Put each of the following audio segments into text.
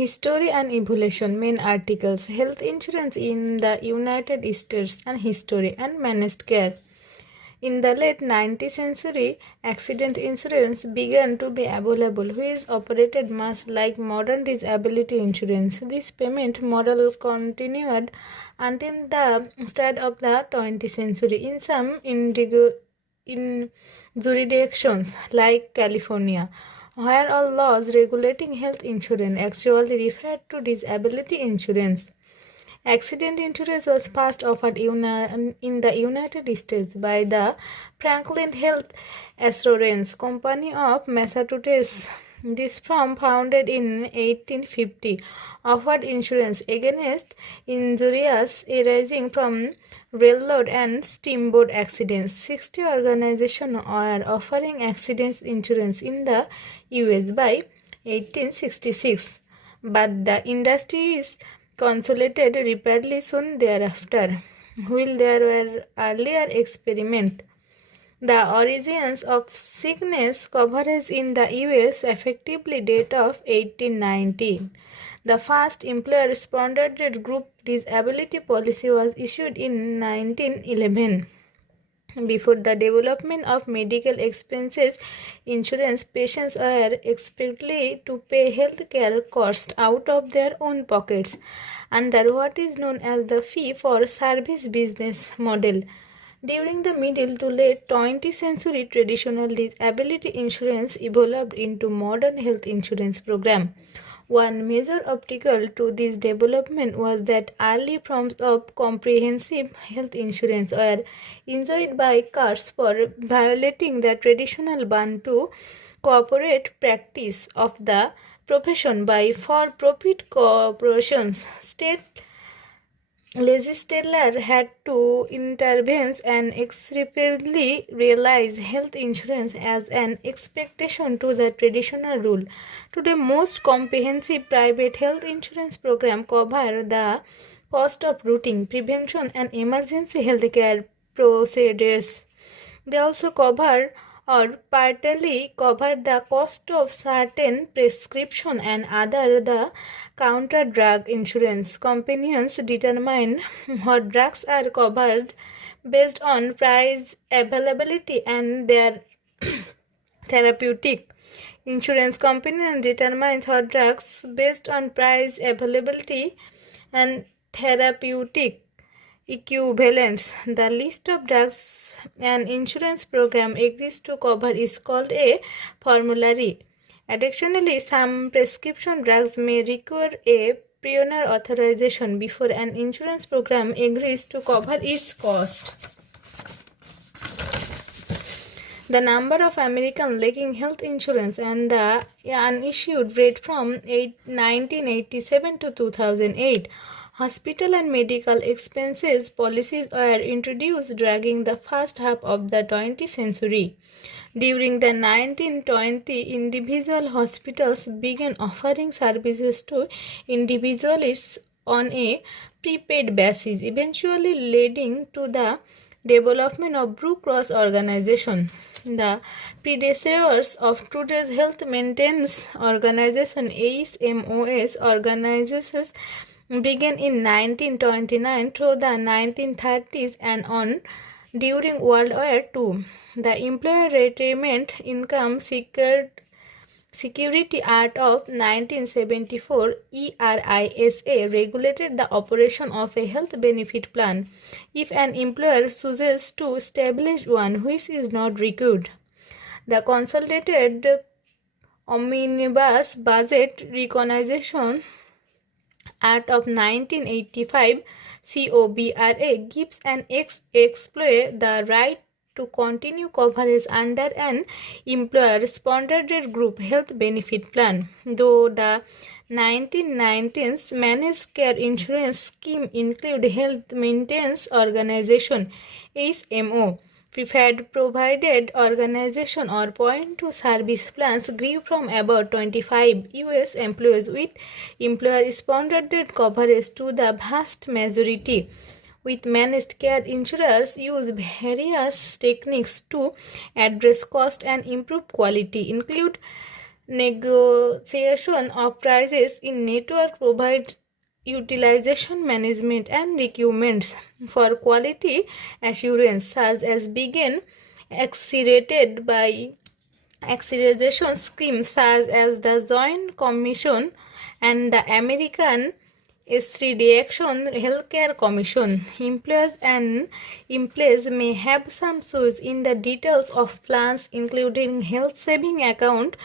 History and evolution. Main articles: health insurance in the United States and history and managed care. In the late 19th century, accident insurance began to be available, which operated much like modern disability insurance. This payment model continued until the start of the 20th century. In some jurisdictions like California, where all laws regulating health insurance actually referred to disability insurance. Accident insurance was first offered in the United States by the Franklin Health Assurance Company of Massachusetts. This firm, founded in 1850, offered insurance against injuries arising from railroad and steamboat accidents. 60 organizations are offering accident insurance in the US by 1866, but the industry is consolidated rapidly soon thereafter. While there were earlier experiments, the origins of sickness coverage in the US effectively date of 1819. The first employer-sponsored group disability policy was issued in 1911. Before the development of medical expenses insurance, patients were expected to pay health care costs out of their own pockets under what is known as the fee-for-service business model. During the middle to late 20th century, traditional disability insurance evolved into modern health insurance program. One major obstacle to this development was that early forms of comprehensive health insurance were enjoyed by courts for violating the traditional Bantu corporate practice of the profession by for-profit corporations. State legislature had to intervene and explicitly realize health insurance as an exception to the traditional rule. Today, most comprehensive private health insurance programs cover the cost of routine, prevention, and emergency health care procedures. They also cover or partly cover the cost of certain prescription and other the counter drug insurance. Companies determine what drugs are covered based on price, availability, and their therapeutic. Insurance companies determine what drugs based on price, availability, and therapeutic equivalents. The list of drugs an insurance program agrees to cover is called a formulary. Additionally, some prescription drugs may require a prior authorization before an insurance program agrees to cover its cost. The number of Americans lacking health insurance and the unissued rate from 1987 to 2008. Hospital and medical expenses policies were introduced during the first half of the 20th century. During the 1920s, individual hospitals began offering services to individuals on a prepaid basis, eventually leading to the development of Blue Cross organization. The predecessors of today's health maintenance organization, HMOS organizations, began in 1929 through the 1930s and on. During World War II, the Employer Retirement Income Security Act of 1974 ERISA regulated the operation of a health benefit plan if an employer chooses to establish one which is not required. The Consolidated Omnibus Budget Recognition Act of 1985 COBRA gives an ex-employee the right to continue coverage under an employer-sponsored group health benefit plan, though the 1990s managed care insurance scheme include health maintenance organization HMO. Preferred provided organization or point to service plans grew from about 25 US employees with employer-sponsored coverage to the vast majority. With managed care, insurers use various techniques to address cost and improve quality, include Negotiation of prices in network provides utilization management and requirements for quality assurance, such as begin accelerated by accreditation schemes such as the Joint Commission and the American Reaction Healthcare Commission. Employees may have some choice in the details of plans, including health saving account,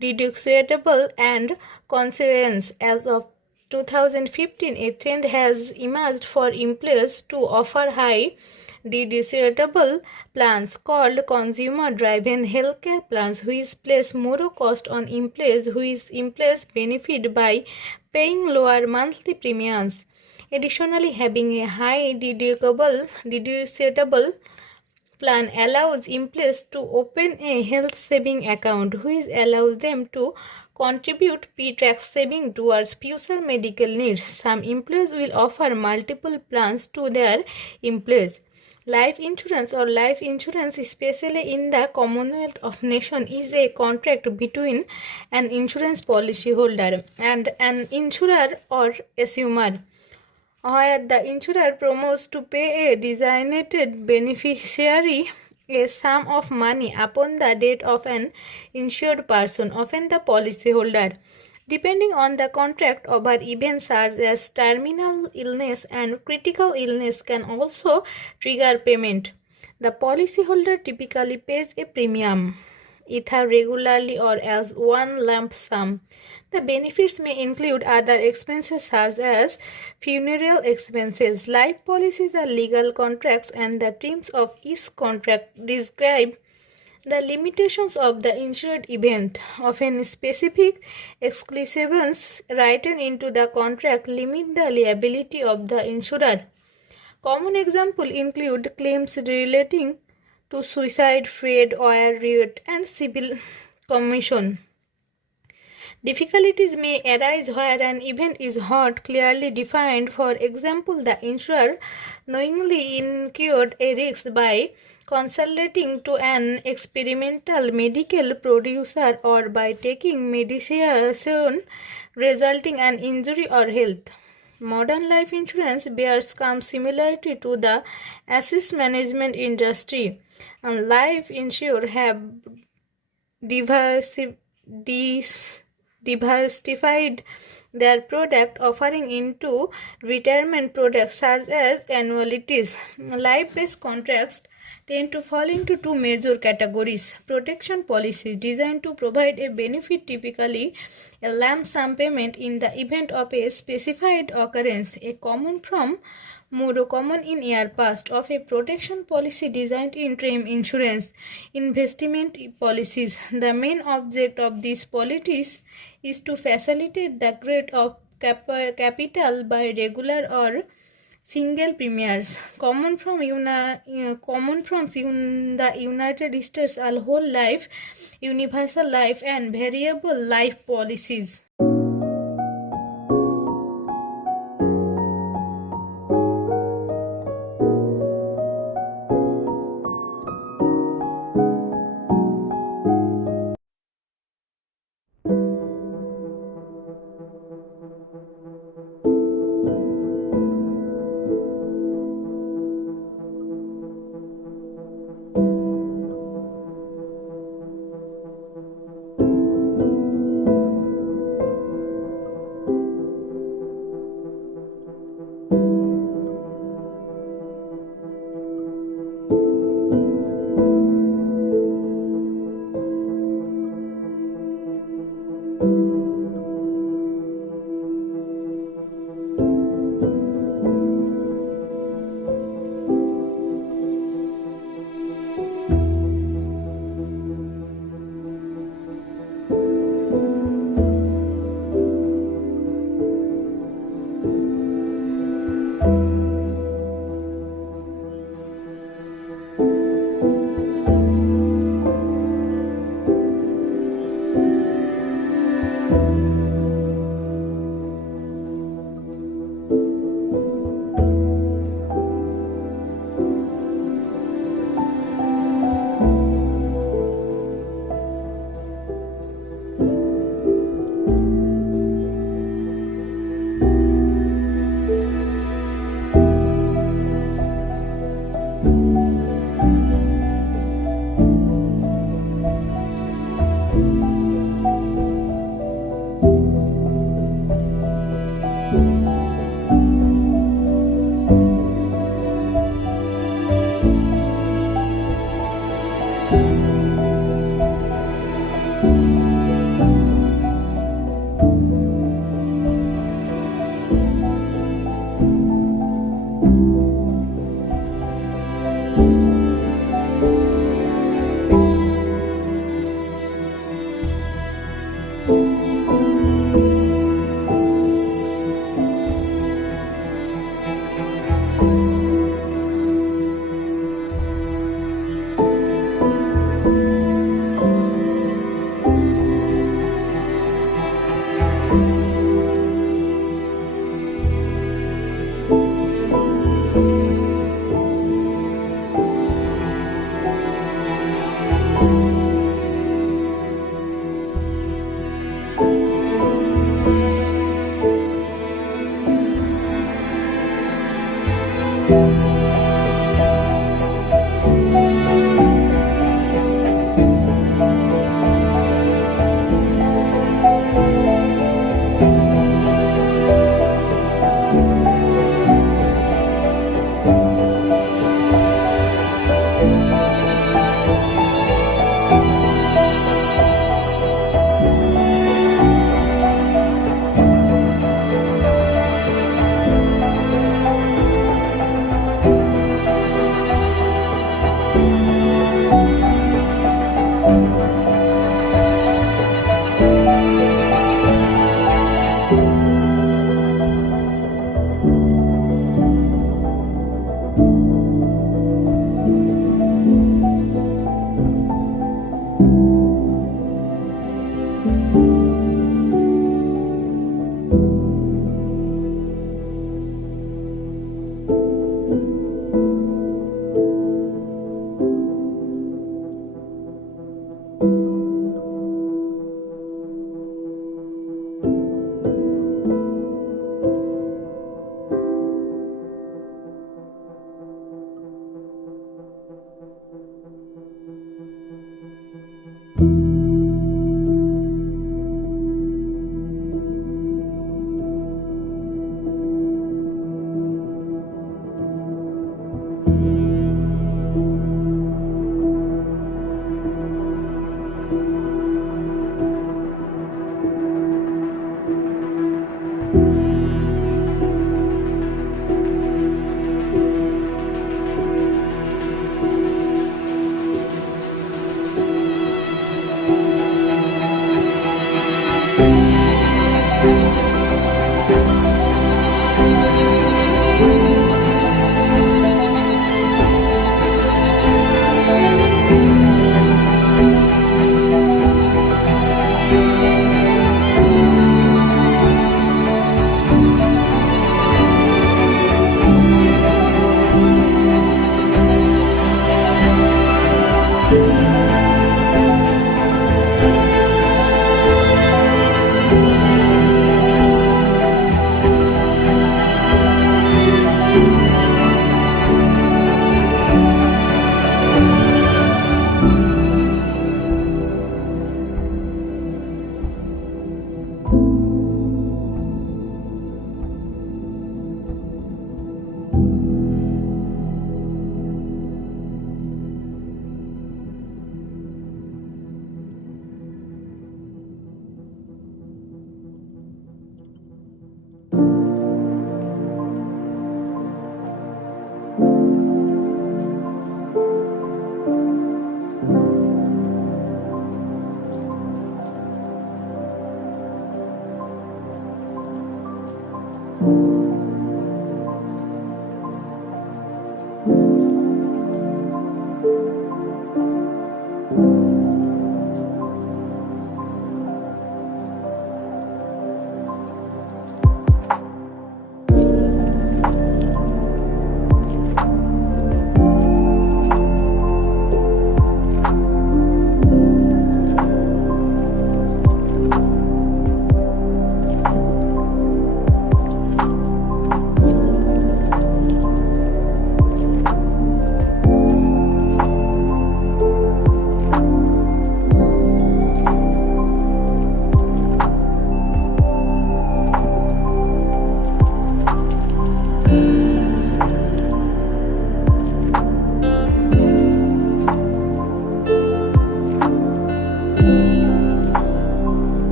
deductible, and consumerance. As of 2015, a trend has emerged for employers to offer high deductible plans called consumer-driven healthcare plans, which place more cost on employees, which employees benefit by paying lower monthly premiums. Additionally, having a high deductible plan allows employees to open a health saving account, which allows them to contribute pre-tax saving towards future medical needs. Some employers will offer multiple plans to their employees. Life insurance, especially in the Commonwealth of Nations, is a contract between an insurance policyholder and an insurer or assumer, where the insurer promises to pay a designated beneficiary a sum of money upon the death of an insured person, often the policyholder. Depending on the contract, other events such as terminal illness and critical illness can also trigger payment. The policyholder typically pays a premium, either regularly or as one lump sum. The benefits may include other expenses such as funeral expenses. Life policies are legal contracts, and the terms of each contract describe the limitations of the insured event. Often specific exclusions written into the contract limit the liability of the insurer. Common examples include claims relating to suicide, fraud, or riot, and civil commission. Difficulties may arise where an event is not clearly defined. For example, the insurer knowingly incurred a risk by consulting to an experimental medical producer or by taking medication resulting in injury or health. Modern life insurance bears some similarity to the asset management industry, and life insurers have diversified their product offering into retirement products such as annuities. Life-based contracts tend to fall into two major categories: protection policies designed to provide a benefit, typically a lump sum payment in the event of a specified occurrence, more common in year past, of a protection policy designed in term insurance. Investment policies. The main object of these policies is to facilitate the growth of capital by regular or single premiums. Common from the United States are whole life, universal life, and variable life policies.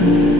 you.